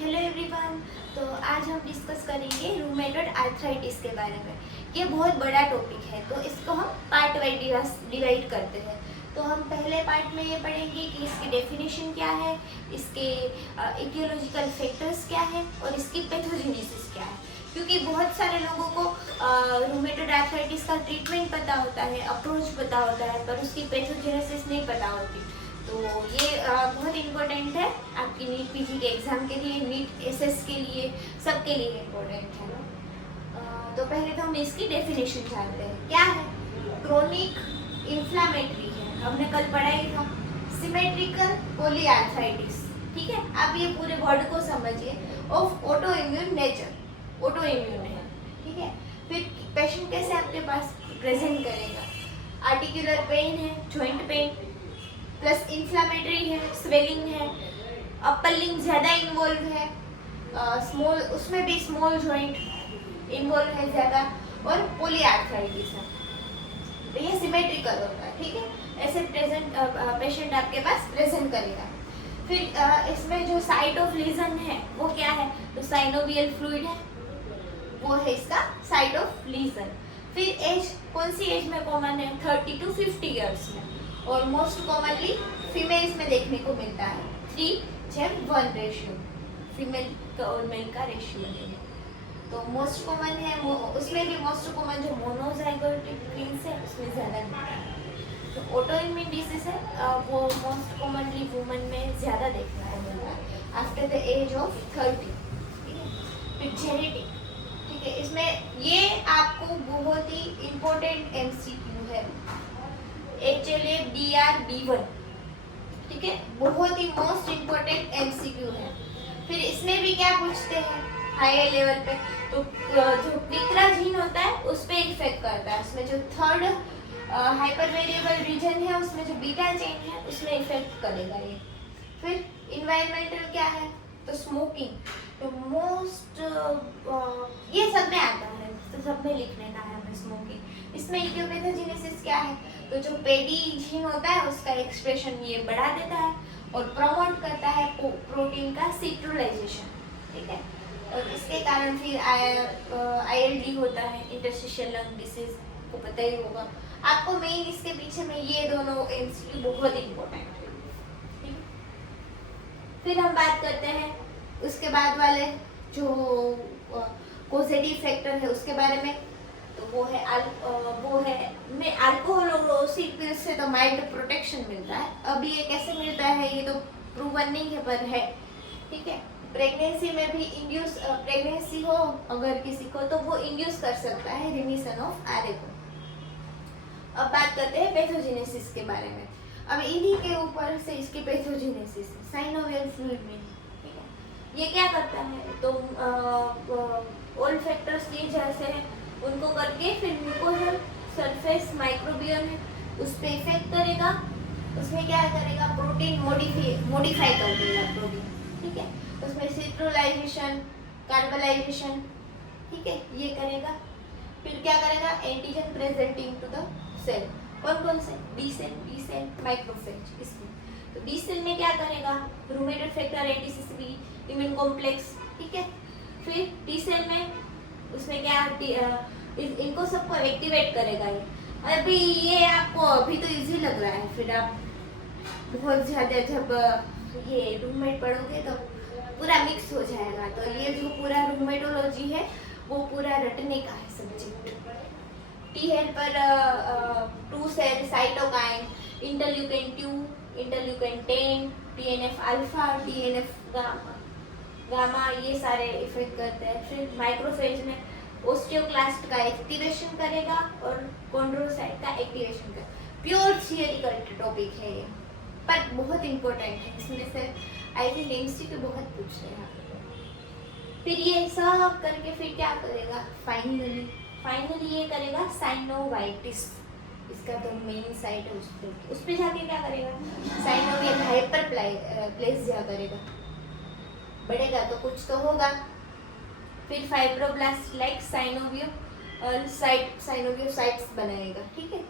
Hello everyone. तो आज हम डिस्कस करेंगे रूमेटॉइड आर्थराइटिस के बारे में। ये बहुत बड़ा टॉपिक है तो इसको हम पार्ट वाइज डिवाइड करते हैं। तो हम पहले पार्ट में ये पढ़ेंगे कि इसकी डेफिनेशन क्या है, इसके इटियोलॉजिकल फैक्टर्स क्या है और इसकी पैथोजेनेसिस क्या है। क्योंकि बहुत सारे लोगों को रूमेटॉइड आर्थराइटिस का ट्रीटमेंट पता होता है, अप्रोच पता होता है, पर उसकी पैथोजेनेसिस नहीं पता होती। तो ये बहुत इम्पोर्टेंट है आपकी नीट पीजी के एग्ज़ाम के लिए, नीट एसएस के लिए, सबके लिए इम्पोर्टेंट है। तो पहले तो हम इसकी डेफिनेशन जानते हैं। क्या है? क्रोनिक इन्फ्लामेटरी है, हमने कल पढ़ा ही था। सिमेट्रिकल पॉलीआर्थराइटिस, ठीक है। आप ये पूरे वर्ड को समझिए। Of auto immune nature, auto immune है, ठीक है। फिर पेशेंट कैसे आपके पास प्रेजेंट करेगा? आर्टिकुलर पेन है, जॉइंट पेन प्लस इन्फ्लामेटरी है, स्वेलिंग है, अपर लिंग ज़्यादा इन्वॉल्व है, स्मॉल उसमें भी स्मॉल जॉइंट इन्वॉल्व है ज़्यादा, और पॉलीआर्थराइटिस है। तो ये सिमेट्रिकल होता है, ठीक है। ऐसे प्रेजेंट पेशेंट आपके पास प्रेजेंट करेगा। फिर इसमें जो साइट ऑफ लीजन है वो क्या है? तो साइनोवियल फ्लूइड है, वो है इसका साइट ऑफ लीजन। फिर एज, कौन सी एज में कॉमन है? 30 to 50 ईयर्स में, और मोस्ट कॉमनली फीमेल्स में देखने को मिलता है 3:1 रेशियो, फीमेल का और मेल का रेशियो है। तो मोस्ट कॉमन है, उसमें भी मोस्ट कॉमन जो मोनोजाइगोटिक ट्विंस है उसमें ज़्यादा मिलता है। तो ऑटो इम्यून डिजीज है, वो मोस्ट कॉमनली वुमेन में ज़्यादा देखने को मिलता है आफ्टर द एज ऑफ 30, ठीक है। फिर जेनेटिक, ठीक है। इसमें ये आपको बहुत ही इम्पोर्टेंट एमसीक्यू है, HLA-DR-B1, ठीक है। बहुत ही मोस्ट इम्पोर्टेंट एमसीक्यू है। फिर इसमें भी क्या पूछते हैं हाई लेवल पे? तो जो पिक्रा जीन होता है उस पे इफेक्ट करता है, उसमें जो थर्ड हाइपर वेरिएबल रीजन है उसमें जो बीटा चेन है उसमें इफेक्ट करेगा ये। फिर इन्वायरमेंटल क्या है? तो स्मोकिंग, तो मोस्ट ये सब में आता है, तो सब में लिख लेना है हमें स्मोकिंग। इसमें इडियोपैथोजेनेसिस क्या है? तो जो पेडी जीन होता है उसका एक्सप्रेशन ये बढ़ा देता है और प्रमोट करता है प्रोटीन का सिट्रुलाइजेशन, ठीक है। और इसके कारण फिर ILD होता है, इंटरस्टिशियल लंग डिसीज, को पता ही होगा आपको। मेन इसके पीछे में ये दोनों एमसीक्यू बहुत इंपॉर्टेंट है, ठीक है। फिर हम बात करते हैं उसके बाद वाले जो कॉजेटिव फैक्टर है उसके बारे में। तो वो है में अल्कोहल और ओसी से तो माइल्ड प्रोटेक्शन मिलता है। अभी ये कैसे मिलता है ये तो प्रूवन नहीं है, पर है, ठीक है। प्रेगनेंसी में भी इंड्यूस, प्रेगनेंसी हो अगर किसी को तो वो इंड्यूस कर सकता है रिमिशन ऑफ RA को। अब बात करते हैं पैथोजेनेसिस के बारे में। अब इन्हीं के ऊपर से इसकी पैथोजेनेसिस साइनोवियल फ्लूइड में, ठीक है। ये क्या करता है? तो ऑल फैक्टर्स ये जैसे हैं उनको करके फिर म्यूकोजल सरफेस माइक्रोबियम है उस पर इफेक्ट करेगा। उसमें क्या करेगा? प्रोटीन मॉडिफाई कर देगा प्रोटीन, ठीक है। उसमें सिट्रुलाइजेशन, कार्बलाइजेशन, ठीक है, ये करेगा। फिर क्या करेगा? Antigen presenting to the cell. कौन कौन से? B cell, macrophage. इसमें तो बी सेल में क्या करेगा? Rheumatoid factor, anti CCP, immune complex, ठीक है। फिर टी सेल में उसमें क्या इनको सबको एक्टिवेट करेगा ये। अभी ये आपको अभी तो इजी लग रहा है, फिर आप बहुत ज़्यादा जब ये रूममेट पढ़ोगे तो पूरा मिक्स हो जाएगा। तो ये जो पूरा रूमेटोलॉजी है वो पूरा रटने का है subject. T helper 2 cell, cytokine, interleukin 2, interleukin 10, TNF alpha, TNF gamma, ये सारे इफेक्ट करते हैं। फिर माइक्रोफेज में ओस्टियोक्लास्ट का एक्टिवेशन करेगा और कॉन्ड्रोसाइट का एक्टिवेशन करेगा। प्योर थियरिकल टॉपिक है ये, पर बहुत इंपॉर्टेंट है। इसमें से आई थिंक MCQ बहुत पूछते हैं। फिर ये सब करके फिर क्या करेगा? फाइनली ये करेगा साइनोवाइटिस। इसका तो मेन साइट है उस पर जाके क्या करेगा? साइनोवियल हाइपर प्लेसिया करेगा, बढ़ेगा तो कुछ तो होगा। फिर फाइब्रोब्लास्ट लाइक साइनोवियोसाइट्स बनाएगा, ठीक है।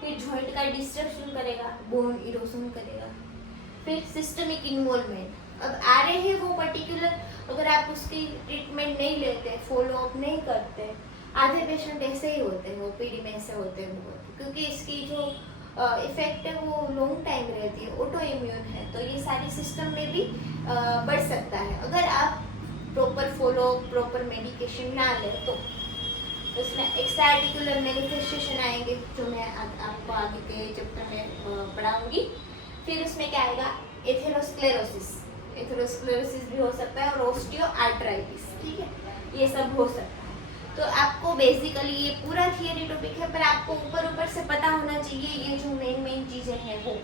फिर जॉइंट का डिस्ट्रक्शन करेगा, बोन इरोजन करेगा। फिर सिस्टमिक इन्वॉल्वमेंट, अब आ रहे हैं वो पर्टिकुलर अगर आप उसकी ट्रीटमेंट नहीं लेते, फॉलो अप नहीं करते, आधे पेशेंट ऐसे ही होते हैं, ओपीडी में ऐसे होते हैं बहुत, क्योंकि इसकी जो इफेक्ट है वो लॉन्ग टाइम रहती है, ऑटो इम्यून है, तो ये सारी सिस्टम में भी बढ़ सकता है अगर आप प्रॉपर फॉलो, प्रॉपर मेडिकेशन ना ले तो। उसमें एक्स्ट्रा आर्टिकुलर मैनिफेस्टेशन आएंगे जो मैं आपको आगे के चैप्टर में पढ़ाऊंगी। फिर उसमें क्या आएगा, एथेरोस्क्लेरोसिस, एथेरोस्क्लेरोसिस भी हो सकता है, और ऑस्टियोआर्थराइटिस, ठीक है, ये सब हो सकता है। तो आपको बेसिकली ये पूरा थियरी टॉपिक है, पर आपको ऊपर ऊपर से पता होना चाहिए ये जो मेन चीज़ें हैं वो,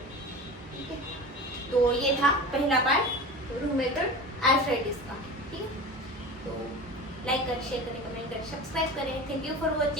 ठीक है। तो ये था पहला पार्ट रूमेटॉइड आर्थराइटिस का, ठीक है। तो लाइक करें, शेयर करें, कमेंट करें, सब्सक्राइब करें। Thank you for watching.